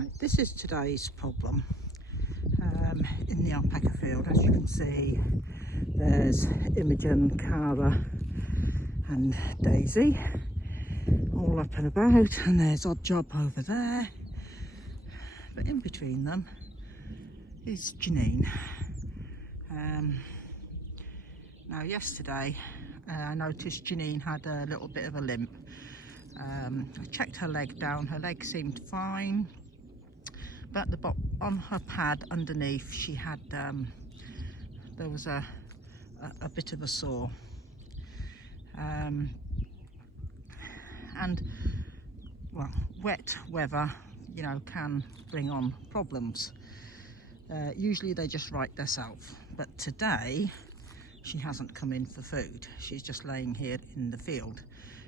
Right, this is today's problem. In the alpaca field, as you can see, there's Imogen, Cara and Daisy all up and about, and there's Oddjob over there, but in between them is Janine. Now yesterday I noticed Janine had a little bit of a limp. I checked her leg down, her leg seemed fine, but on her pad underneath she had there was a bit of a sore, and well, wet weather, you know, can bring on problems. Usually they just right themselves, but today she hasn't come in for food. She's just laying here in the field.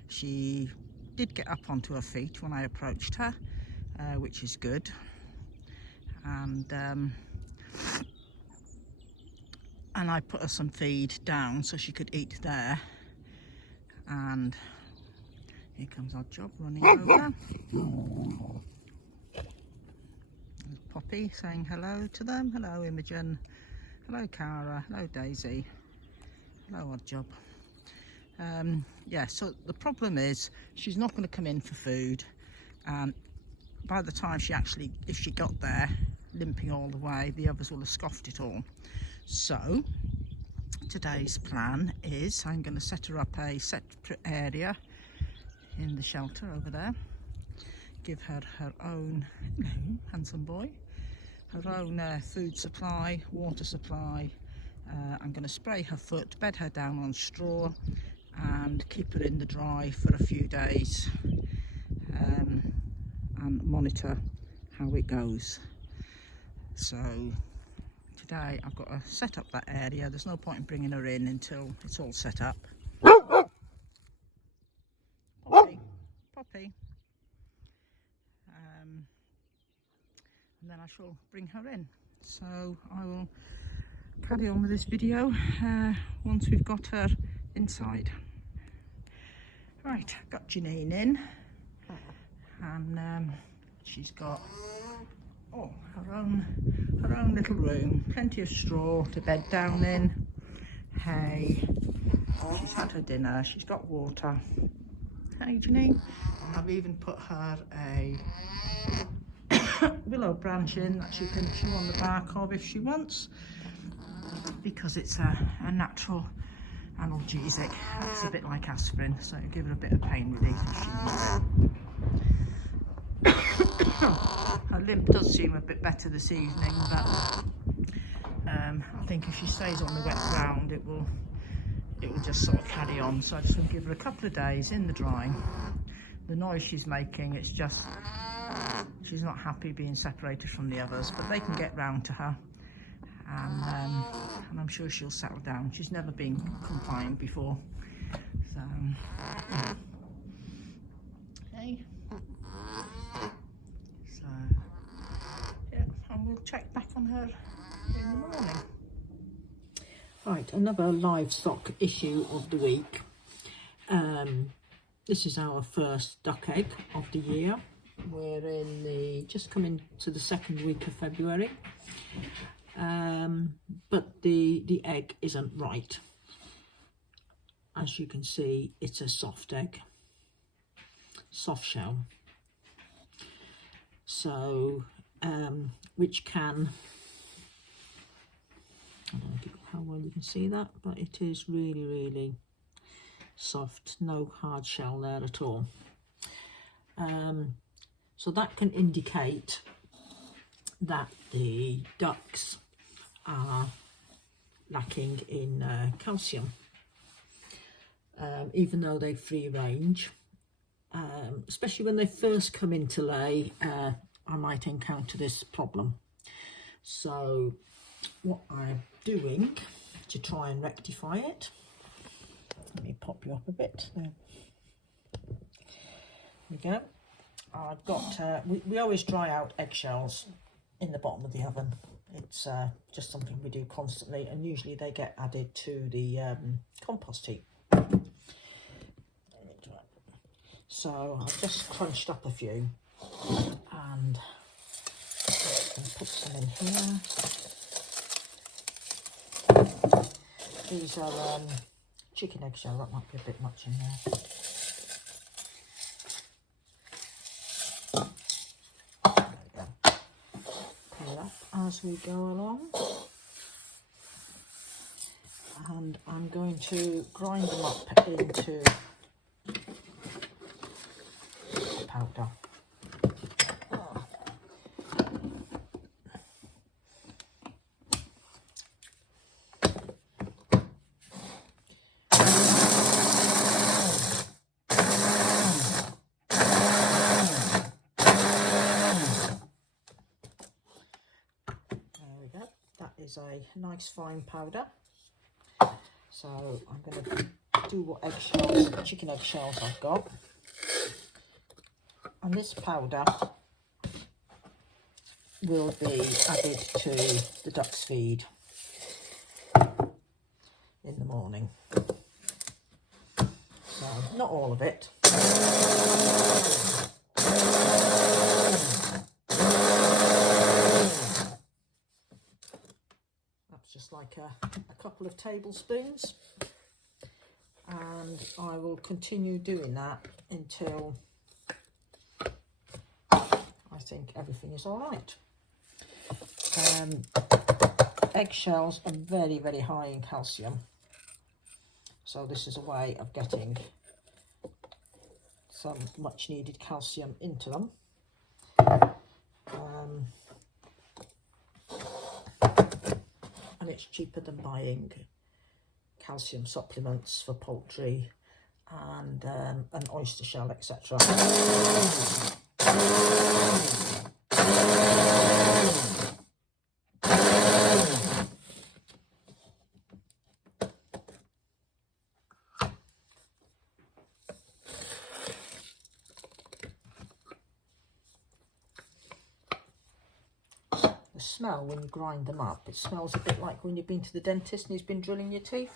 She did get up onto her feet when I approached her, which is good, and I put her some feed down so she could eat there. And here comes Oddjob running over. There's Poppy saying hello to them. Hello Imogen, hello Cara, hello Daisy, hello Oddjob. Yeah, so the problem is she's not going to come in for food, and by the time if she got there limping all the way, the others will have scoffed it all. So today's plan is I'm going to set her up a separate area in the shelter over there, give her her own, handsome boy, her own food supply, water supply. I'm going to spray her foot, bed her down on straw and keep her in the dry for a few days, and monitor how it goes. So today I've got to set up that area. There's no point in bringing her in until it's all set up. Poppy. And then I shall bring her in. So I will carry on with this video once we've got her inside. Right, I've got Janine in, and she's got her own little room, plenty of straw to bed down in, hay. She's had her dinner, she's got water. Hey Janine, I've even put her a willow branch in that she can chew on the bark of if she wants, because it's a natural analgesic. Acts a bit like aspirin, so it'll give her a bit of pain relief if she needs it. Her limp does seem a bit better this evening, but I think if she stays on the wet ground it will just sort of carry on. So I just want to give her a couple of days in the dry. The noise she's making, it's just she's not happy being separated from the others, but they can get round to her, and I'm sure she'll settle down. She's never been confined before, so yeah. Okay. So yeah, and we'll check back on her in the morning. Right, another livestock issue of the week. This is our first duck egg of the year. We're just coming to the second week of February, but the egg isn't right. As you can see, it's a soft egg, soft shell. So, which can, I don't know how well you can see that, but it is really, really soft, no hard shell there at all. So that can indicate that the ducks are lacking in calcium, even though they're free range. Especially when they first come into lay, I might encounter this problem. So what I'm doing to try and rectify it, let me pop you up a bit there. There we go. I've got, we always dry out eggshells in the bottom of the oven. It's just something we do constantly, and usually they get added to the compost heap. So I've just crunched up a few, and put some in here. These are chicken eggshell, that might be a bit much in there. There we go. Peel up as we go along. And I'm going to grind them up into a powder. That is a nice fine powder. So I'm going to do what eggshells, chicken eggshells I've got. And this powder will be added to the duck's feed in the morning. So not all of it. Just like a couple of tablespoons, and I will continue doing that until I think everything is all right. Eggshells are very, very high in calcium, so this is a way of getting some much needed calcium into them. And it's cheaper than buying calcium supplements for poultry and an oyster shell, etc. Smell when you grind them up, it smells a bit like when you've been to the dentist and he's been drilling your teeth.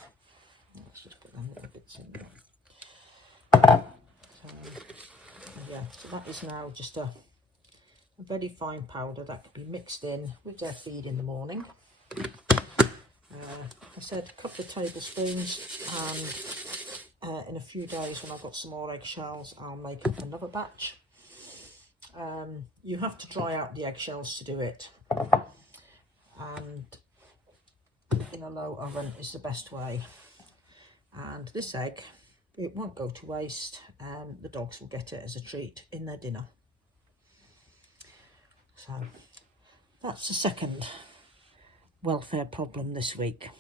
Let's just put them little bits in there. So that is now just a very fine powder that can be mixed in with their feed in the morning. I said a couple of tablespoons, and in a few days when I've got some more eggshells I'll make another batch. You have to dry out the eggshells to do it, and in a low oven is the best way. And this egg, it won't go to waste, and the dogs will get it as a treat in their dinner. So that's the second welfare problem this week.